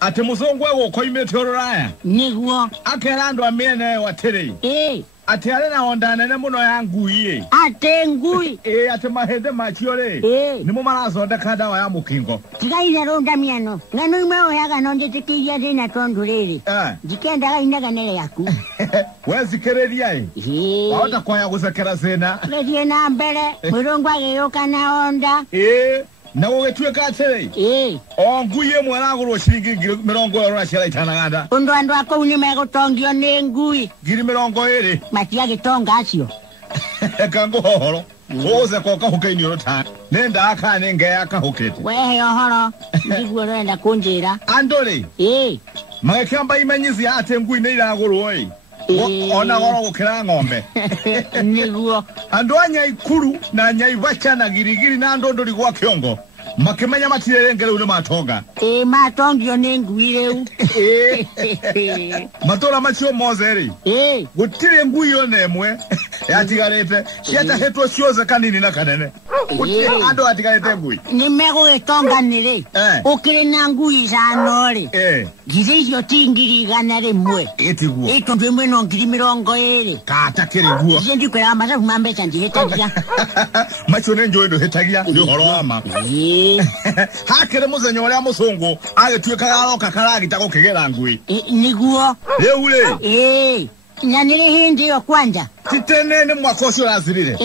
Ate muzongwe wo koimete oraya. Niguo. Akerando amene watere. Ate ale na ondana ne muno ya ngui. Ate ngui. Ate mahende machiore. Nimo marazo ndakada wa ya mukingo. Tigaira ronda miano. Ngano imeo yaga nonde tekiya dina tondulele. Jikenda ga indaga nele yaku. Wezi kereria Wata kwa ya gusakera zena. Leje na mbele. Mulongwa geyoka na onda. Na wowe tuweka tere. Nguye mwanaguro shiringi mirongo ya rashira itanaganda. Undo ando ako unyuma gutongio ni ngui. Giri mirongo ere. Matia gitonga acio. Kango hohoro. Oze kwa kahukeini yorota. Nenda aka nenge aka hukete. Wehe hohoro. Ndiguo renda kunjira. Andole. Magekamba imanyizi ate ngui neiraguro oi. Ona goro gukira ngombe. Niguo. Ando anya ikuru na nyaivacha na girigiri na ndondori gwa kiongo. Makemenya matirengere ule matonga. Matongio ni ngui reu. Matora machio mozeri. Gutire ngui yo nemwe. Yatigarete. Yata hetwa cioze kanini na kanene. Gutire ando atigarete ngui. Nimego getonga nire. Ukire na ngui zanore. Gizizo tingiri ganare mwe. Etiguo. Eto ndemwe no ngiri mirongo ere. Kata kere guo. Jendi kwera amaza kumambe sanji hetagia. Macho nenjo endo hetagia. Ndio horo ama. Hakere muzenyo wale amusongo. Ale tuwe kagalo kakala kitako kegera ngui. Niguo. Leule. Na nire hindi yo kwanja. Titenene mwakosho lazirire.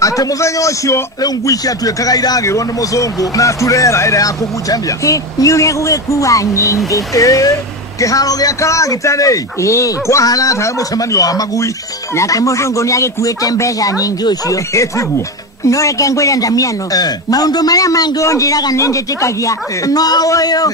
Ate muzenyo osho le ngui kia tuwe kagairage ronde muzongo. Na turera ere yako kuchambia. Nyure kuwe kuwa nyingi. Keharo gya karagitare. Kwa hana ta muchamani wa magui. Na kemuzongo nyage kuwete mbeza nyingi osho. Etiguo. Nore kengwele ndamiano. Maundu maria mangi ondiraga nende tekagia. No oyo.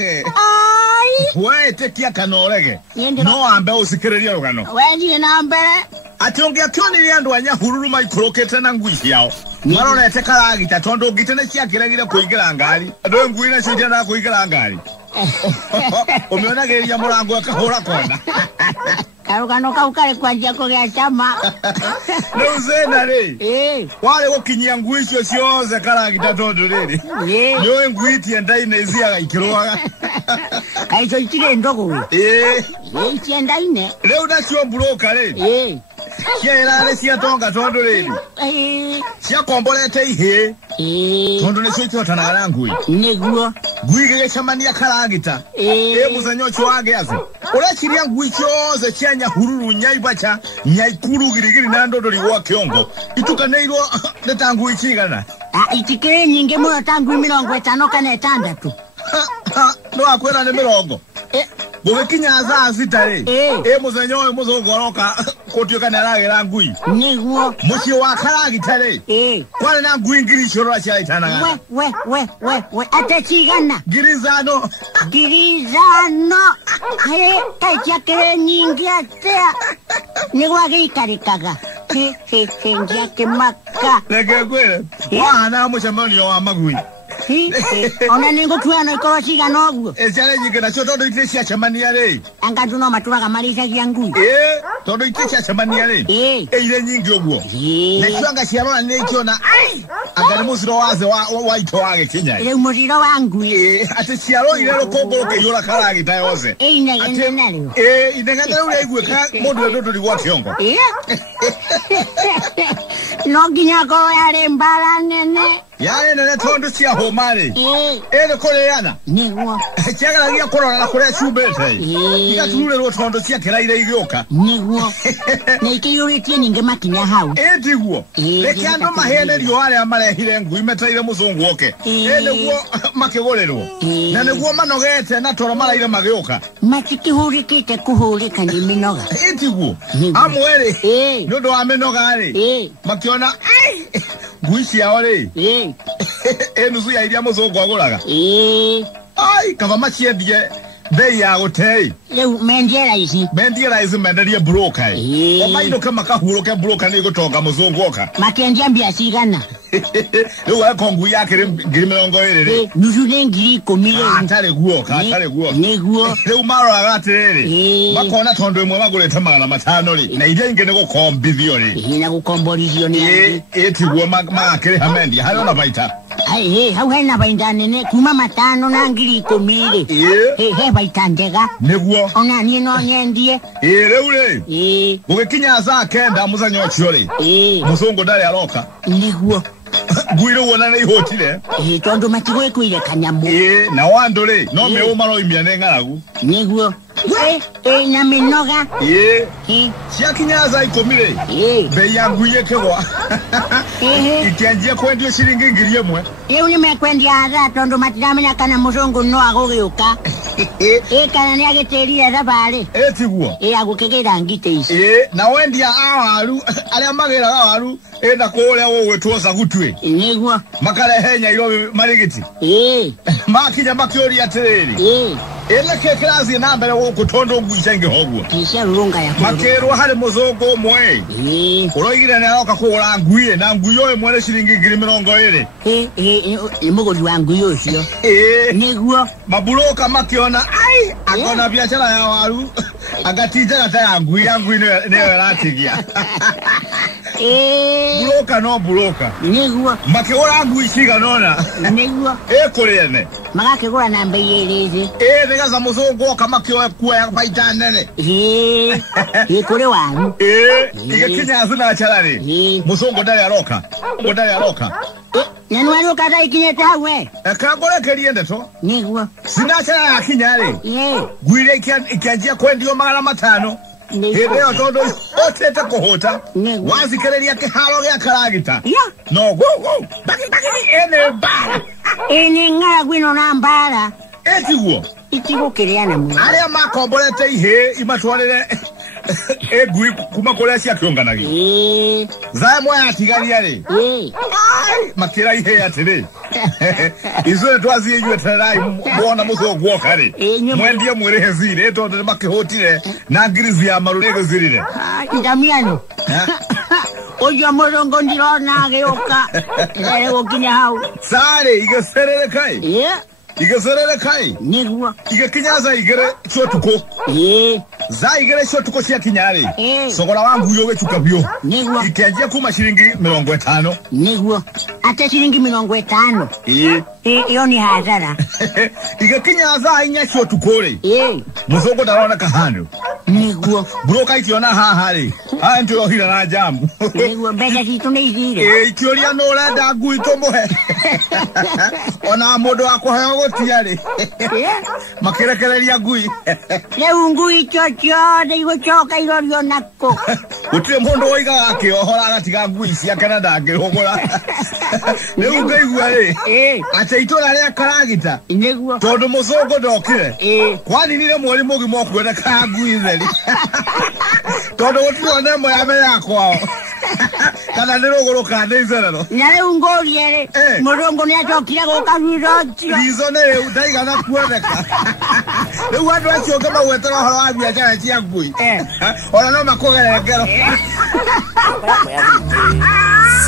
Wewe tekia kanorege. No ambe usikireria rugano. Wewe na mbere. Ati onge akioni riandu anya hururuma ikurokete na ngui yao. Marona etekaragita tondo gitene cia kiregire kuingira ngari. Ndo ngui na cia na kuingira ngari. Umeona geria murango akahora kona. Karugano kaukare kwanjia kugea chama. Neuzena re. Wale wokinyia ngui cio cioze karagita tondo riri. Nyoe ngui tiendai na izia ikiroaga. Kaizo itire ndogo. Itienda ine. Leo nacio broka re. Kiera cia tonga tondo riri. Cia kombolete ihe. Tondo ne cio tana ngui. Niguo. Ngui gegecamania karagita. Muzenyo chwage aze. Urachiria ngui cioze cia hururu nyaibacha nyaikuru girigiri na ndondori gwa kiongo. Itukaneirwo netangu ikigana. Itikire nyinge mo tangu 50 kana 6. No akwera ne mirongo. Gogekinya za zitare. Muzenyo muzongo roka kotioka na ragera ngui. Niguo. Muci wa karagitare. Kwale na ngui ngiri shorora cia itana. We atachigana. Girizano. Kaicha kire nyingi atea. Niguo gikarikaga. Ngia kimaka. Lege kwele. Wana muchamani wa magui. Ona ningo tuano iko chigana oguo. Ejale nyingena cho todo itesia chamania re. Anga tuno maturaga marisa cia ngui. Todo itesia chamania re. Ile nyingi oguo. Na chuanga ciarona ne kiona ai. Anga muziro waze wa ito wage Kenya. Ile muziro wangu. Ate ciaro ile rokongoro ke yora karagi tayose. Ina. Inengana ule igwe ka modu ndoto ligwa kiongo. Noginya go yare mbala nene. Yale nene tondo cia homare. Ele koreana. Niguo. Kiagala gia korona na kore chubete. Iga turure ro tondo cia kiraire igioka. Niguo. Na ikiyuri tie ninge makinya hau. Etiguo. Leke ando mahene rio ale amarehire ngui metaire muzungu oke. Guo makigorerwo. Na niguo manogete na toro maraire magioka. Matikihurikite kuhurika ni minoga. Etiguo. Amwere. Nodo amenoga re. Makiona ai. Ngui ciao re. Nusu ya iria muzungu aguraga. Ai kava maciendie bei ya gutei. Leu mendiera ici. Mendiera ici menderie broker. Omaino kama kahuruke broker ni gutonga muzungu oka. Makendia mbia cigana. Leu akongu yake ngiri mirongo ere. Nusu ne ngiri 10. Atare guo. Niguo. Leu maro agatere. Makona tondo imwe magurete 500 ri. Na iria ingene gukombithio ri. Na gukomborithio ni. Etiguo makere hamendia. Hari ona baita. Ai hau hena baita nene kuma 5 na 10,000. He baita njega. Niguo. Ona nie no nyendie. Riu ri. Ugikinya saa 9 muzanyo cio ri. Muzungu ndari aroka. Niguo. Gwire wona na ihotire. Tondu matigwe kuire kanyamu. Na wandu ri no me umaro imia ne ngaragu. Niguo. Na minoga. Cia kinya saa 10 ri. Bei ya nguye kegwa. Ikianjia kwendio shilingi 1,000. Riu ni mekwendia tha tondu matiramenya kana muzungu no agugiuka. Kana ni agitiria thabari. Tiguo. Agukigira ngite ici. Na wendia awaru aria magira awaru enda kuria wogwetwo sagutwe. Niguo. Makarehe Nairobi marigiti. Makinya makioria atiriri. Ele klasi na mbere guku tondu nguica ngihogwo. Kisha runga ya makirwo hari muzungu mwe. Uroigire ni aroka kugura nguye na nguyo imwe ni shilingi 20,000. Muguri wa nguyo ucio. Niguo. Maburoka makiona ai akona biashara ya waru agatija gata ya nguya ne ratigia. Buroka no buroka. Niguo. Makigura ngui ciganona. Niguo. Kuriene. Magakigura na mbei irizi. Nigaza muzungu kamakioe kuya baita nene. Kuri waru. Igikinya zina charari. Muzungu ndari aroka. Ndari aroka. Nanu aroka dai kinyete hawe. Kagore keriende to. Niguo. Sina charari akinyari. Gwire ikianjia kwendio 500. Hideo todo otete kuhota. Wazikereria kiharo gya karagita. No go. Baki ene bara. Ene ngara gwino na mbara. Etiguo. Itigo kiriana mu. Aria makombolete ihe imatwarire egui kuma kole cia kionganagi. Zae moya atigaria ri. Makira ihe atiri. Izo twazi enywe tarai muona muzogwo kare. Mwendie mwere hezire tonde makihotire na ngirizi ya marurego zirire. Idamiano. Ojo morongo ndirona geoka. Leo kinya hau. Sare igeserere kai. Igeserere kai. Niguo. Igekinyaza igere chotuko. Za igere chotuko cia kinyari. Sogora wangu yo wetuka bio. Niguo. Ikianjia kuma shilingi 50. Niguo. Ate shilingi 50. Iyo ni hadhara. Igekinyaza inya chotuko ri. Muzongo darona kahando. Niguo. Broka itiona haha ri. Ndio hira na jamu. Niguo mbega citu ni igire. Ikioria no renda ngui tumuhe. Ona mundu akoheo gotiari. Makirekereria ngui. Leu ngui chocho ndigo choka irorio nako. Utire mundu oiga akiohora agatiga ngui cia Canada ngihogora. Leu ngaigua ri. Acha itora ria karagita. Niguo. Tondu muzungu ndokire. Kwani nire mweri mugimo kwenda ka ngui theri. Tondu gutiro nemo ya mbere yakwa. Kana nirogoroka nizerero. Na leu ngorie ri. Murongo ni achokire gukarurochio. Rizo ne utaigana kuoneka. Leu andu acio kama wetera horo wa biashara cia ngui. Ona no makogere ngero.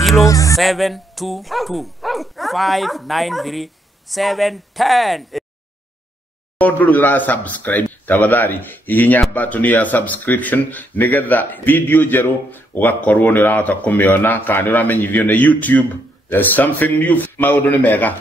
0722 593 710. Ndurura subscribe tafadhali ihinya button ya subscription nigetha video jero ugakorwo ni urahota kumiona kana uramenyithio na YouTube. There's something new. Maundu ni mega.